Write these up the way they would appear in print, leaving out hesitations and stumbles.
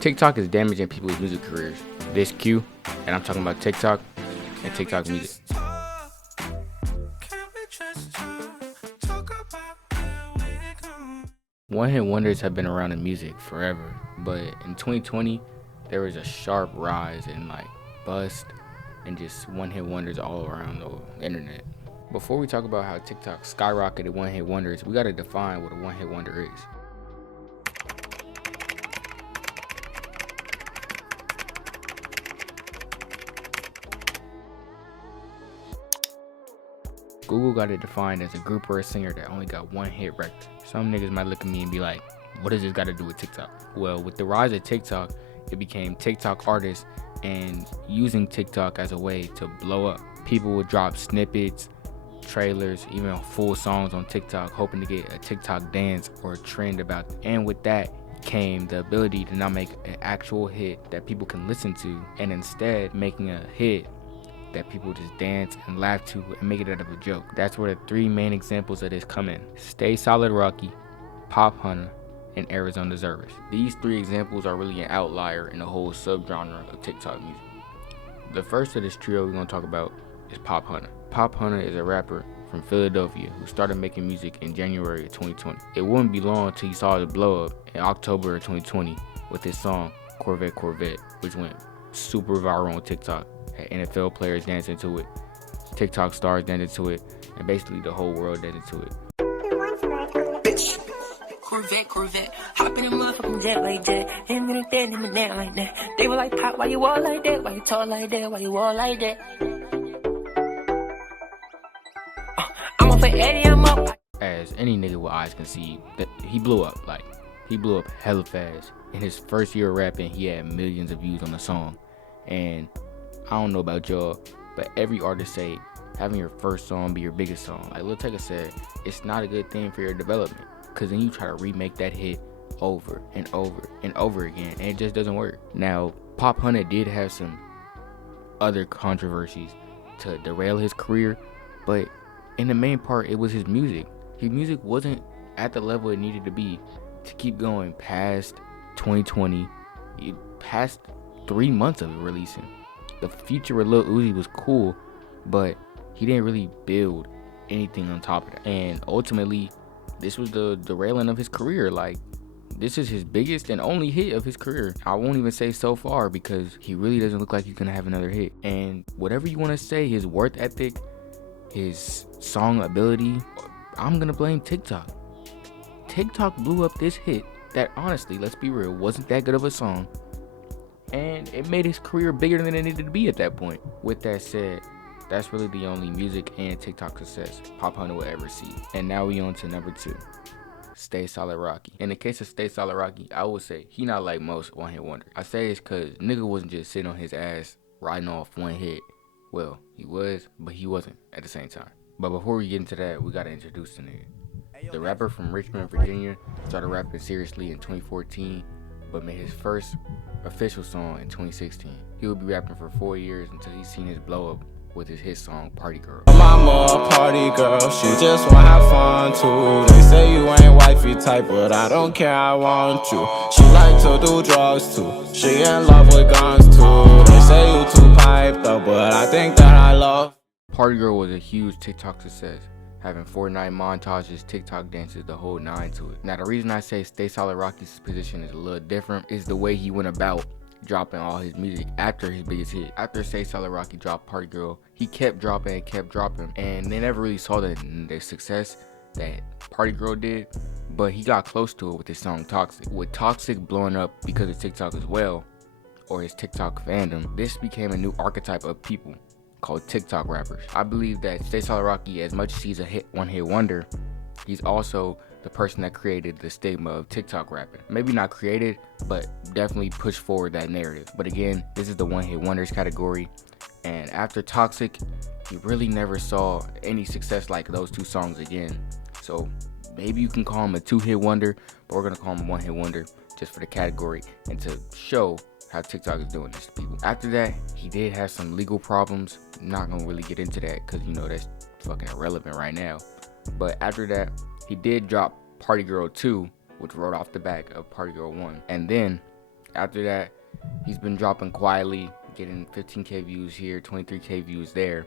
TikTok is damaging people's music careers. This Q, and I'm talking about TikTok and TikTok music. One-hit wonders have been around in music forever, but in 2020, there was a sharp rise in bust and just one-hit wonders all around the internet. Before we talk about how TikTok skyrocketed one-hit wonders, we gotta define what a one-hit wonder is. Google got it defined as a group or a singer that only got one hit record. Some niggas might look at me and be like, what does this got to do with TikTok? Well, with the rise of TikTok, it became TikTok artists and using TikTok as a way to blow up. People would drop snippets, trailers, even full songs on TikTok, hoping to get a TikTok dance or a trend about it. And with that came the ability to not make an actual hit that people can listen to, and instead making a hit that people just dance and laugh to and make it out of a joke. That's where the three main examples of this come in: Stay Solid Rocky, Pop Hunter, and Arizona Zervis. These three examples are really an outlier in the whole subgenre of TikTok music. The first of this trio we're going to talk about is Pop Hunter. Pop Hunter is a rapper from Philadelphia who started making music in January of 2020. It wouldn't be long until he saw the blow up in October of 2020 with his song Corvette Corvette, which went super viral on TikTok. NFL players dancing to it, TikTok stars dancing to it, and basically the whole world dancing to it. Corvette, Corvette, hop in a motherfucking jet like that. Him and that, him and that like that. They were like, Pop, why you all like that? Why you talk like that? Why you all like that? I'm up for Eddie, I'm up. As any nigga with eyes can see, that he blew up. He blew up hella fast. In his first year of rapping, he had millions of views on the song. And I don't know about y'all, but every artist say having your first song be your biggest song. Like Lil Tecca said, it's not a good thing for your development, because then you try to remake that hit over and over and over again, and it just doesn't work. Now, Pop Hunter did have some other controversies to derail his career, but in the main part, it was his music. His music wasn't at the level it needed to be to keep going past 2020, past 3 months of it releasing. The feature with Lil Uzi was cool, but he didn't really build anything on top of that. And ultimately, this was the derailing of his career. This is his biggest and only hit of his career. I won't even say so far, because he really doesn't look like he's gonna have another hit. And whatever you want to say, his work ethic, his song ability, I'm gonna blame TikTok. TikTok blew up this hit that, honestly, let's be real, wasn't that good of a song. And it made his career bigger than it needed to be at that point. With that said, that's really the only music and TikTok success Pop Hunter will ever see. And now we on to number 2, Stay Solid Rocky. In the case of Stay Solid Rocky, I would say he not like most one-hit wonders. I say this because nigga wasn't just sitting on his ass riding off one hit. Well, he was, but he wasn't at the same time. But before we get into that, we gotta introduce the nigga. The rapper from Richmond, Virginia, started rapping seriously in 2014, but made his first official song in 2016. He would be rapping for 4 years until he seen his blow up with his hit song Party Girl. Mama a party girl, she just wanna have fun too. They say you ain't wifey type, but I don't care, I want you. She like to do drugs too, she in love with guns too. They say you too piped up, but I think that I love. Party Girl was a huge TikTok success, having Fortnite montages, TikTok dances, the whole 9 to it. Now, the reason I say Stay Solid Rocky's position is a little different is the way he went about dropping all his music after his biggest hit. After Stay Solid Rocky dropped Party Girl, he kept dropping, and they never really saw the success that Party Girl did, but he got close to it with his song Toxic. With Toxic blowing up because of TikTok as well, or his TikTok fandom, this became a new archetype of people called TikTok rappers. I believe that Stay Solid Rocky, as much as he's a one-hit wonder, he's also the person that created the stigma of TikTok rapping. Maybe not created, but definitely pushed forward that narrative. But again, this is the one-hit wonders category. And after Toxic, he really never saw any success like those 2 songs again. So maybe you can call him a 2-hit wonder, but we're gonna call him a 1-hit wonder just for the category and to show how TikTok is doing this to people. After that, he did have some legal problems. I'm not gonna really get into that because that's fucking irrelevant right now. But after that, he did drop Party Girl 2, which wrote off the back of Party Girl 1. And then After that, he's been dropping quietly, getting 15K views here, 23K views there,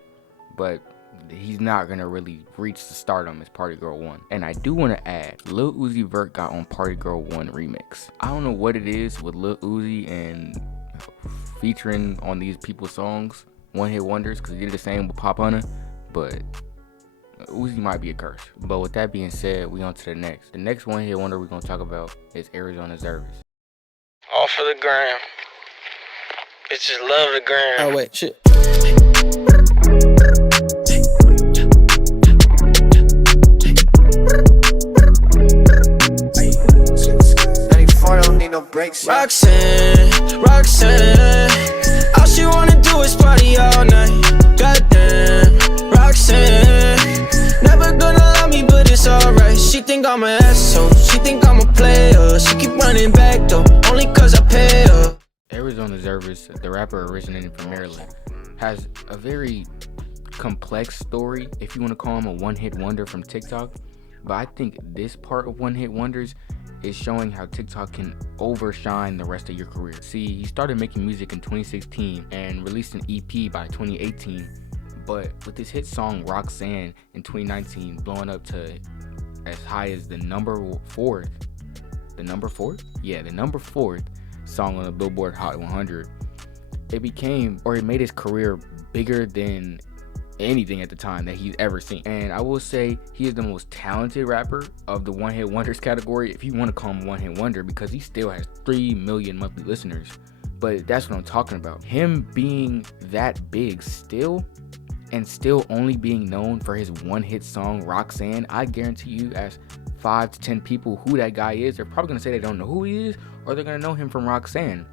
but he's not gonna really reach the stardom as Party Girl 1. And I do want to add, Lil Uzi Vert got on Party Girl 1 remix. I don't know what it is with Lil Uzi and featuring on these people's songs, one hit wonders, because he did the same with Pop Hunter, but Uzi might be a curse. But with that being said, we on to the next. The next one hit wonder we're gonna talk about is Arizona Zervas. All for the gram. Bitches love the gram. Oh wait, shit. No breaks, Roxanne, all she wanna do is party all night. Goddamn, Roxanne, never gonna love me, but it's alright. She think I'm an asshole, she think I'm a player. She keep running back though, only cause I pay her. Arizona Zervas, the rapper originating from Maryland, has a very complex story, if you want to call him a one-hit wonder from TikTok. But I think this part of one-hit wonders is showing how TikTok can overshine the rest of your career. See, he started making music in 2016 and released an EP by 2018, but with his hit song Roxanne in 2019 blowing up to as high as the number fourth song on the Billboard Hot 100, it made his career bigger than anything at the time that he's ever seen. And I will say he is the most talented rapper of the one-hit wonders category, if you want to call him one-hit wonder, because he still has 3 million monthly listeners. But that's what I'm talking about. Him being that big still, and still only being known for his one-hit song Roxanne, I guarantee you as 5 to 10 people who that guy is, they're probably gonna say they don't know who he is, or they're gonna know him from Roxanne.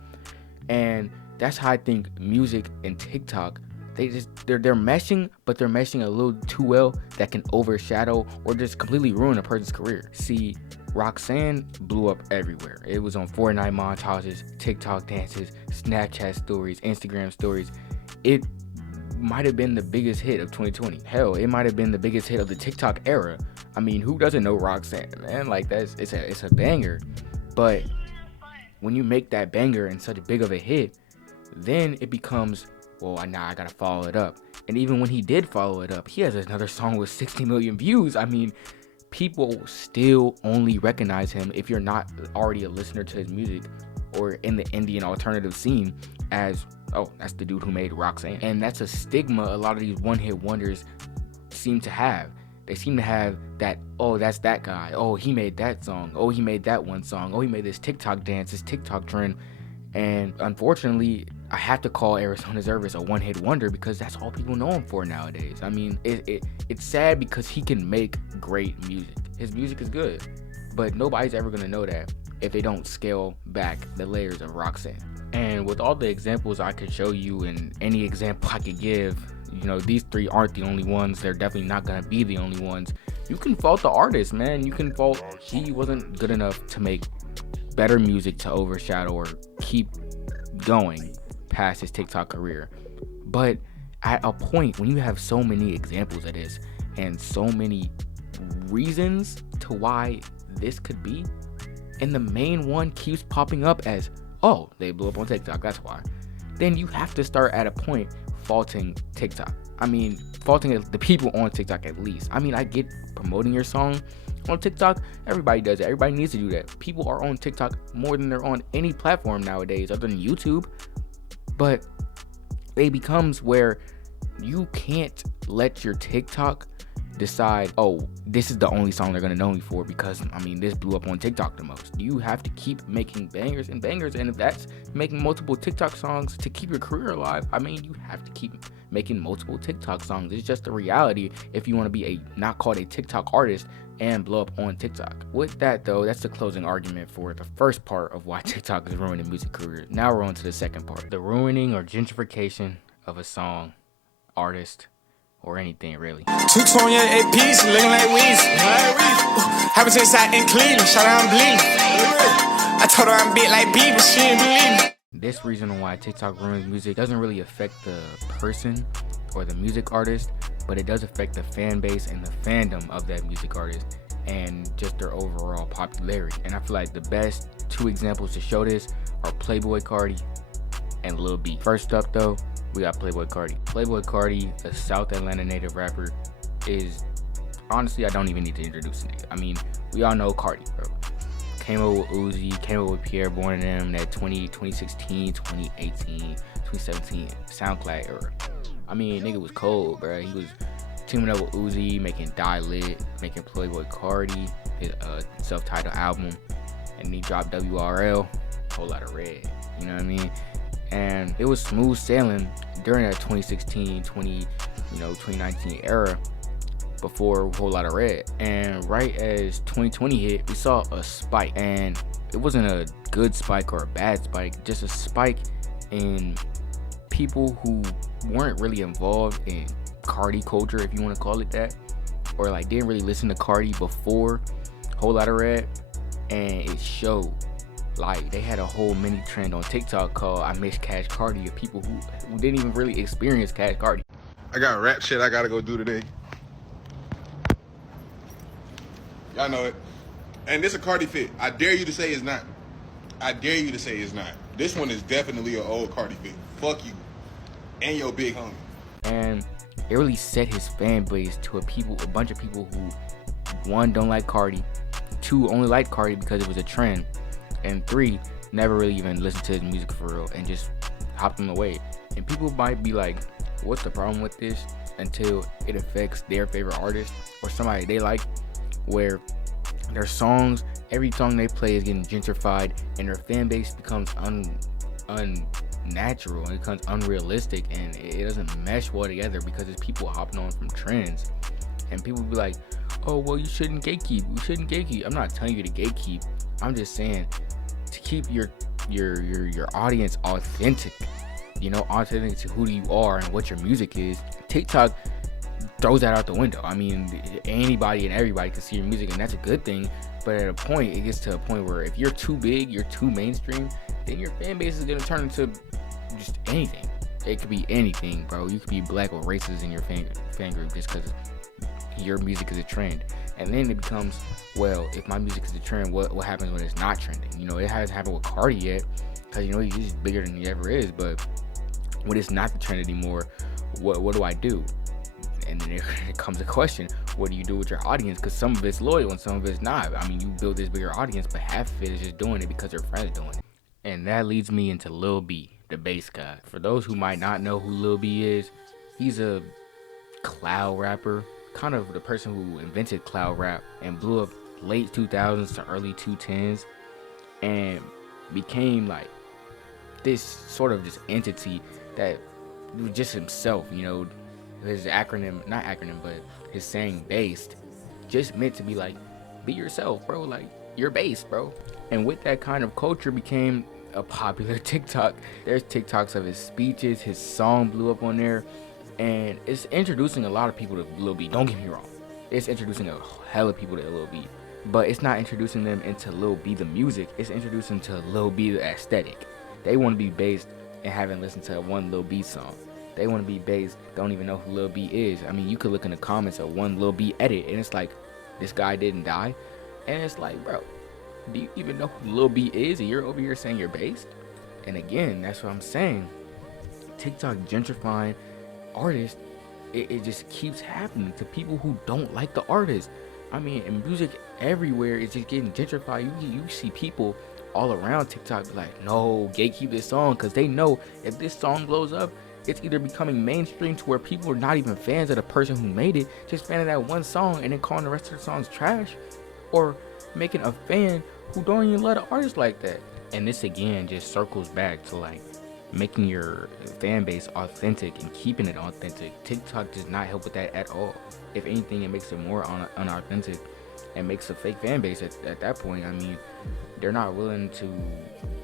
And that's how I think music and TikTok, they're meshing, but they're meshing a little too well that can overshadow or just completely ruin a person's career. See, Roxanne blew up everywhere. It was on Fortnite montages, TikTok dances, Snapchat stories, Instagram stories. It might have been the biggest hit of 2020. Hell, it might have been the biggest hit of the TikTok era. I mean, who doesn't know Roxanne, man? Like, it's a banger. But when you make that banger and such big of a hit, then it becomes, well, now I gotta follow it up. And even when he did follow it up, he has another song with 60 million views. I mean, people still only recognize him, if you're not already a listener to his music or in the Indian alternative scene, as, oh, that's the dude who made Roxanne. And that's a stigma a lot of these one-hit wonders seem to have. They seem to have that, oh, that's that guy. Oh, he made that song. Oh, he made that one song. Oh, he made this TikTok dance, this TikTok trend. And unfortunately, I have to call Arizona Zervas a one-hit wonder because that's all people know him for nowadays. I mean, it's sad because he can make great music. His music is good, but nobody's ever gonna know that if they don't scale back the layers of Roxanne. And with all the examples I could show you, and any example I could give, you know, these 3 aren't the only ones. They're definitely not gonna be the only ones. You can fault the artist, man. You can fault he wasn't good enough to make better music to overshadow or keep going past his TikTok career. But at a point when you have so many examples of this and so many reasons to why this could be, and the main one keeps popping up as, oh, they blew up on TikTok, that's why, then you have to start at a point faulting TikTok. I mean, faulting the people on TikTok at least. I mean, I get promoting your song on TikTok. Everybody does it. Everybody needs to do that. People are on TikTok more than they're on any platform nowadays other than YouTube. But it becomes where you can't let your TikTok decide, oh, this is the only song they're gonna know me for because, I mean, this blew up on TikTok the most. You have to keep making bangers and bangers, and if that's making multiple TikTok songs to keep your career alive, I mean, you have to keep making multiple TikTok songs. It's just a reality if you want to be not called a TikTok artist and blow up on TikTok. With that though, that's the closing argument for the first part of why TikTok is ruining music careers. Now we're on to the second part, the ruining or gentrification of a song, artist, or anything really. 220 APs, looking like Weezy. Happens inside in Cleveland, shout out I'm bleeding. I told her I'm big like Bieber, she didn't believe me. This reason why TikTok ruins music doesn't really affect the person or the music artist, but it does affect the fan base and the fandom of that music artist. and just their overall popularity. And I feel like the best two examples to show this are Playboi Carti and Lil B. First up though, we got Playboi Carti. Playboi Carti, a South Atlanta native rapper, is honestly, I don't even need to introduce it. I mean, we all know Carti, bro. Came up with Uzi, came up with Pierre Bourne and them that 2016, 2018, 2017 SoundCloud era. I mean, nigga was cold, bro. He was teaming up with Uzi, making Die Lit, making Playboi Carti, his self-titled album, and he dropped WRL, Whole Lot of Red. You know what I mean? And it was smooth sailing during that 2016, 2019 era before a Whole Lot of Red. And right as 2020 hit, we saw a spike, and it wasn't a good spike or a bad spike, just a spike in people who weren't really involved in Carti culture, if you want to call it that, or like didn't really listen to Carti before Whole Lot of Red. And it showed. Like, they had a whole mini trend on TikTok called I Miss Cash Carti, of people who didn't even really experience Cash Carti. I got rap shit I gotta go do today. Y'all know it. And this a Carti fit. I dare you to say it's not. I dare you to say it's not. This one is definitely an old Carti fit. Fuck you. And your big homie. And it really set his fan base to a bunch of people who, one, don't like Carti, two, only like Carti because it was a trend, and three, never really even listened to his music for real and just hopped on the wave. And people might be like, what's the problem with this? Until it affects their favorite artist or somebody they like, where their songs, every song they play is getting gentrified and their fan base becomes unnatural and it becomes unrealistic, and it doesn't mesh well together because it's people hopping on from trends. And people be like, oh, well, you shouldn't gatekeep. We shouldn't gatekeep. I'm not telling you to gatekeep. I'm just saying to keep your audience authentic, authentic to who you are and what your music is. TikTok throws that out the window. I mean, anybody and everybody can see your music, and that's a good thing. But at a point, it gets to a point where if you're too big, you're too mainstream, then your fan base is gonna turn into just anything. It could be anything, bro. You could be black or racist in your fan group just because your music is a trend. And then it becomes, well, if my music is a trend, what happens when it's not trending? It hasn't happened with Carti yet, because he's bigger than he ever is. But when it's not the trend anymore, what do I do? And then it comes a question: what do you do with your audience? Because some of it's loyal and some of it's not. I mean, you build this bigger audience, but half of it is just doing it because their friends doing it. And that leads me into Lil B, the bass guy. For those who might not know who Lil B is, he's a cloud rapper, kind of the person who invented cloud rap and blew up late 2000s to early 2010s and became like this sort of this entity that was just himself. His his saying based just meant to be like, be yourself, bro, like you're based, bro. And with that kind of culture became a popular TikTok. There's TikToks of his speeches, his song blew up on there, and it's introducing a lot of people to Lil B. Don't get me wrong, it's introducing a hell of people to Lil B, but it's not introducing them into Lil B the music. It's introducing to Lil B the aesthetic. They want to be based and haven't listened to one Lil B song. They want to be based, don't even know who Lil B is. I mean, you could look in the comments of one Lil B edit and it's like, this guy didn't die. And it's like, bro, do you even know who Lil B is? And you're over here saying you're based? And again, that's what I'm saying. TikTok gentrifying artists, it just keeps happening to people who don't like the artist. I mean, in music everywhere, it's just getting gentrified. You see people all around TikTok be like, no, gatekeep this song, because they know if this song blows up, it's either becoming mainstream to where people are not even fans of the person who made it, just fan of that one song and then calling the rest of the songs trash, or making a fan who don't even love the artist like that. And this again just circles back to like making your fan base authentic and keeping it authentic. TikTok does not help with that at all. If anything, it makes it more unauthentic and makes a fake fan base at that point. I mean, they're not willing to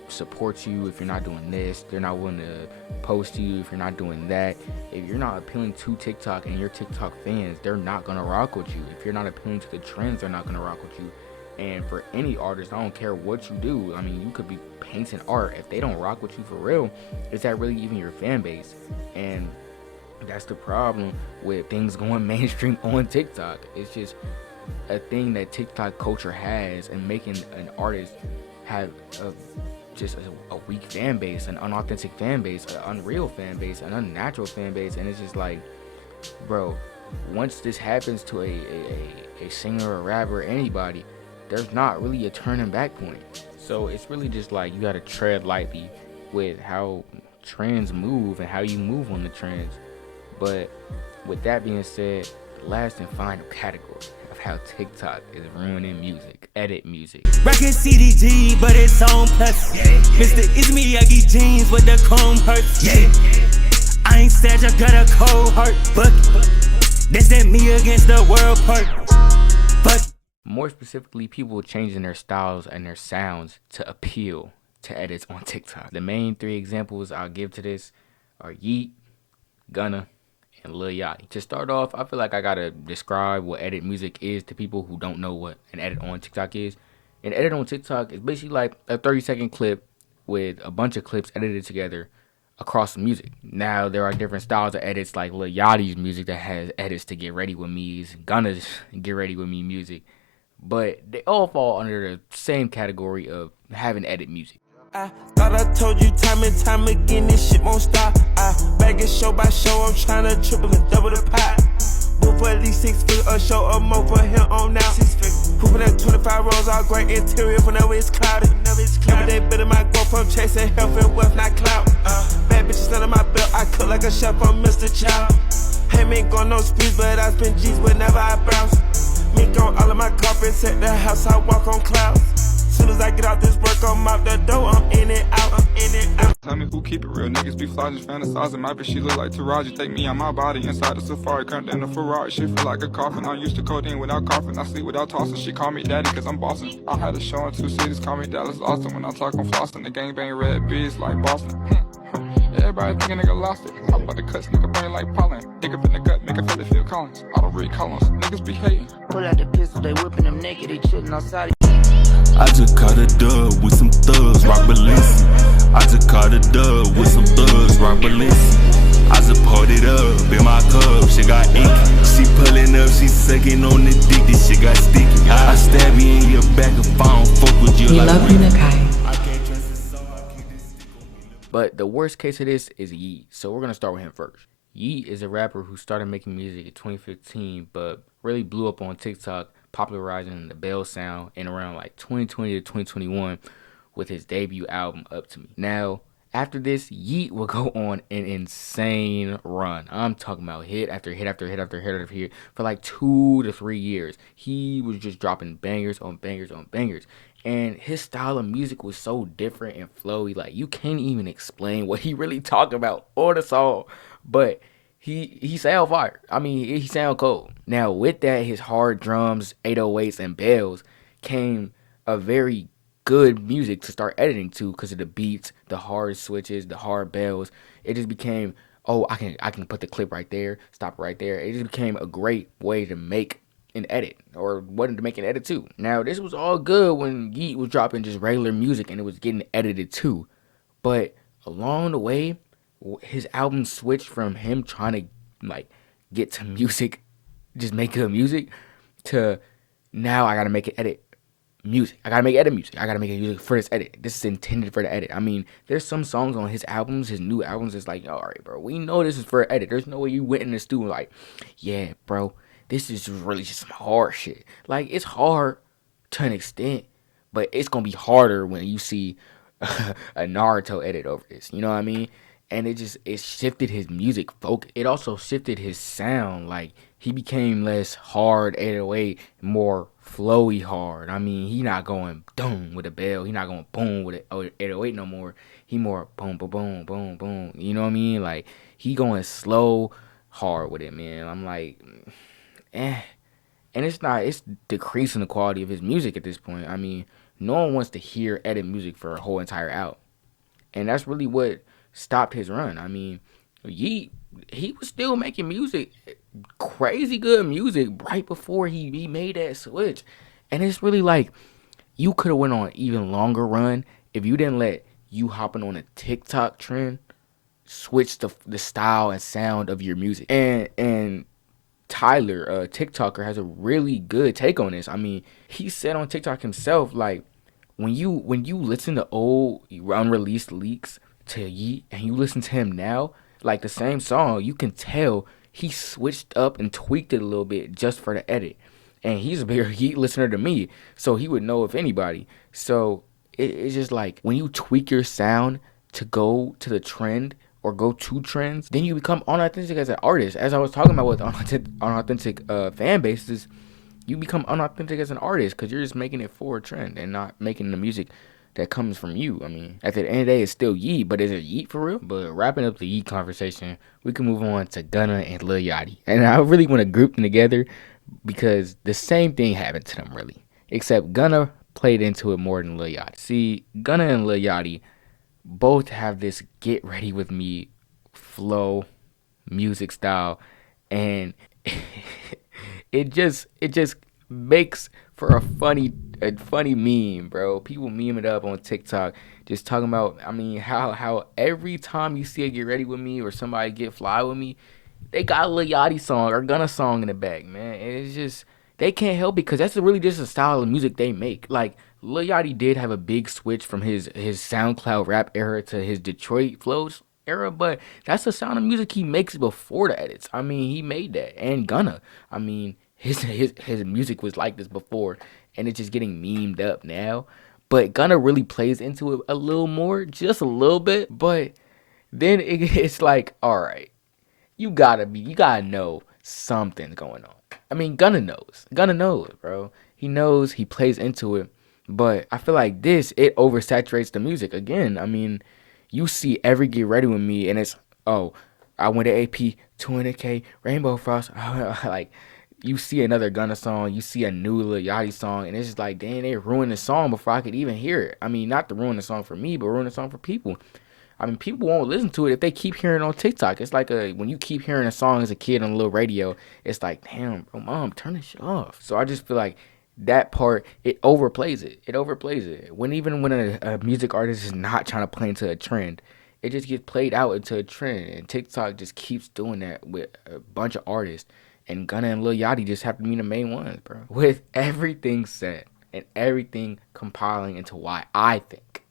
support you if you're not doing this. They're not willing to post you if you're not doing that. If you're not appealing to TikTok and your TikTok fans, they're not gonna rock with you. If you're not appealing to the trends, they're not gonna rock with you. And for any artist, I don't care what you do. I mean, you could be painting art. If they don't rock with you for real, is that really even your fan base? And that's the problem with things going mainstream on TikTok. It's just a thing that TikTok culture has, and making an artist have just a weak fan base, an unauthentic fan base, an unreal fan base, an unnatural fan base. And it's just like, bro, once this happens to a singer or rapper or anybody, there's not really a turning back point. So it's really just like, you gotta tread lightly with how trends move and how you move on the trends. But with that being said, the last and final category of how TikTok is ruining music: edit music. Rockin' CDG, but it's on plus. Mr. It's Miyagi jeans with the comb hurts. I ain't sad, I got a cold heart. But that's that me against the world part. But more specifically, people changing their styles and their sounds to appeal to edits on TikTok. The main 3 examples I'll give to this are Yeat, Gunna, and Lil Yachty. To start off, I feel like I gotta describe what edit music is to people who don't know what an edit on TikTok is. An edit on TikTok is basically like a 30-second clip with a bunch of clips edited together across the music. Now, there are different styles of edits, like Lil Yachty's music that has edits to Get Ready With Me's, Gunna's Get Ready With Me music, but they all fall under the same category of having edit music. I thought I told you time and time again, this shit won't stop. I bag it show by show, I'm tryna triple and double the pot. Book for at least 6 figures, a show or more for him on now. Pooping at 25 rows, all great interior whenever it's cloudy. Every day better my growth from chasing health and wealth, not clout. Bad bitches under my belt, I cook like a chef, I'm Mr. Chow. Hey, ain't going no speeds, but I spend G's whenever I bounce. Mink on all of my carpets at the house, I walk on clouds. Soon as I get out this work, I'm out the door, I'm in it out, I'm in it out. Tell me who keep it real, niggas be fly, just fantasizing. My bitch, she look like Taraji. Take me on my body inside the Safari, current in the Ferrari. She feel like a coffin. I'm used to codeine without coughing. I sleep without tossing. She call me daddy cause I'm bossing. I had a show in 2 cities, call me Dallas Austin. When I talk, I'm flossing. The gang bang red bees like Boston. Everybody think a nigga lost it. I'm about to cuts, nigga brain like pollen. Nigga in the gut, make a feel it feel Collins. I don't read columns, niggas be hating. Pull out the pistol, they whipping them naked, they chillin' outside. I just caught a dub with some thugs, rock Balenci. I just caught a dub with some thugs, rock Balenci. I just poured it up in my cup, she got ink. She pulling up, she sucking on the dick, this shit got sticky. I stab you in your back if I don't fuck with you. We like love you, Nakai. But the worst case of this is Yeat, so we're gonna start with him first. Yeat is a rapper who started making music in 2015, but really blew up on TikTok, popularizing the Bell sound in around like 2020 to 2021 with his debut album Up To Me. Now, after this, Yeat will go on an insane run. I'm talking about hit after hit after hit after hit after hit for like 2 to 3 years. He was just dropping bangers on bangers on bangers. And his style of music was so different and flowy, like you can't even explain what he really talked about or the song. But he sound fire. I mean, he sound cold. Now, with that, his hard drums, 808s, and bells came a very good music to start editing to because of the beats, the hard switches, the hard bells. It just became, oh, I can put the clip right there, stop right there. It just became a great way to make an edit, or wanted to make an edit too. Now, this was all good when Yeat was dropping just regular music and it was getting edited too. But along the way, his album switched from him trying to like get to music, just make good music, to now I gotta make an edit music. I gotta make edit music. I gotta make a music for this edit. This is intended for the edit. I mean, there's some songs on his albums, his new albums, it's like, all right, bro, we know this is for edit. There's no way you went in the studio like, yeah, bro, this is really just some hard shit. Like, it's hard to an extent, but it's gonna be harder when you see a Naruto edit over this. You know what I mean? And it shifted his music focus. It also shifted his sound. Like, he became less hard 808, more flowy hard. I mean, he not going boom with a bell. He not going boom with an 808 no more. He more boom, boom, boom, boom, boom. You know what I mean? Like, he going slow hard with it, man. I'm like, And it's decreasing the quality of his music at this point. I mean, no one wants to hear edit music for a whole entire album. And that's really what stopped his run. I mean, he was still making music, crazy good music, right before he made that switch. And it's really like, you could have went on an even longer run if you didn't let you hopping on a TikTok trend switch the style and sound of your music. And Tyler, a TikToker, has a really good take on this. I mean, he said on TikTok himself, like, when you listen to old unreleased leaks to Yeet and you listen to him now, like the same song, you can tell he switched up and tweaked it a little bit just for the edit. And he's a bigger Yeet listener than me, so he would know if anybody. So it's just like when you tweak your sound to go to the trend or go to trends, then you become unauthentic as an artist. As I was talking about with unauthentic fan bases, you become unauthentic as an artist because you're just making it for a trend and not making the music that comes from you. I mean, at the end of the day, it's still Yeet, but is it Yeet for real? But wrapping up the Yeet conversation, we can move on to Gunna and Lil Yachty. And I really want to group them together because the same thing happened to them, really. Except Gunna played into it more than Lil Yachty. See, Gunna and Lil Yachty both have this get ready with me flow, music style, and it just makes for a funny meme, bro. People meme it up on TikTok, just talking about, I mean, how every time you see a Get Ready With Me or somebody get fly with me, they got a Lil Yachty song or Gunna song in the back, man. It's just, they can't help it because that's really just a style of music they make. Like, Lil Yachty did have a big switch from his SoundCloud rap era to his Detroit flows era, but that's the sound of music he makes before the edits. I mean, he made that. And Gunna, I mean, his music was like this before, and it's just getting memed up now. But Gunna really plays into it a little more, just a little bit. But then it's like, all right, you gotta know something's going on. I mean, Gunna knows, bro. He knows, he plays into it. But I feel like it oversaturates the music again. I mean, you see every Get Ready With Me, and it's, oh, I went to AP, 200K, Rainbow Frost. Like, you see another Gunna song, you see a new Lil Yachty song, and it's just like, dang, they ruined the song before I could even hear it. I mean, not to ruin the song for me, but ruin the song for people. I mean, people won't listen to it if they keep hearing it on TikTok. It's like when you keep hearing a song as a kid on a little radio, it's like, damn, bro, mom, turn this shit off. So I just feel like that part, it overplays it. When a music artist is not trying to play into a trend, it just gets played out into a trend. And TikTok just keeps doing that with a bunch of artists. And Gunna and Lil Yachty just have to be the main ones, bro. With everything said and everything compiling into why I think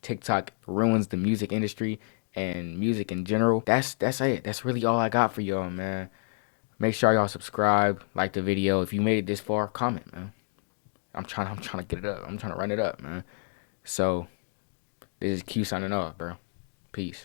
TikTok ruins the music industry and music in general, that's it. That's really all I got for y'all, man. Make sure y'all subscribe, like the video. If you made it this far, comment, man. I'm trying to get it up. I'm trying to run it up, man. So, this is Q signing off, bro. Peace.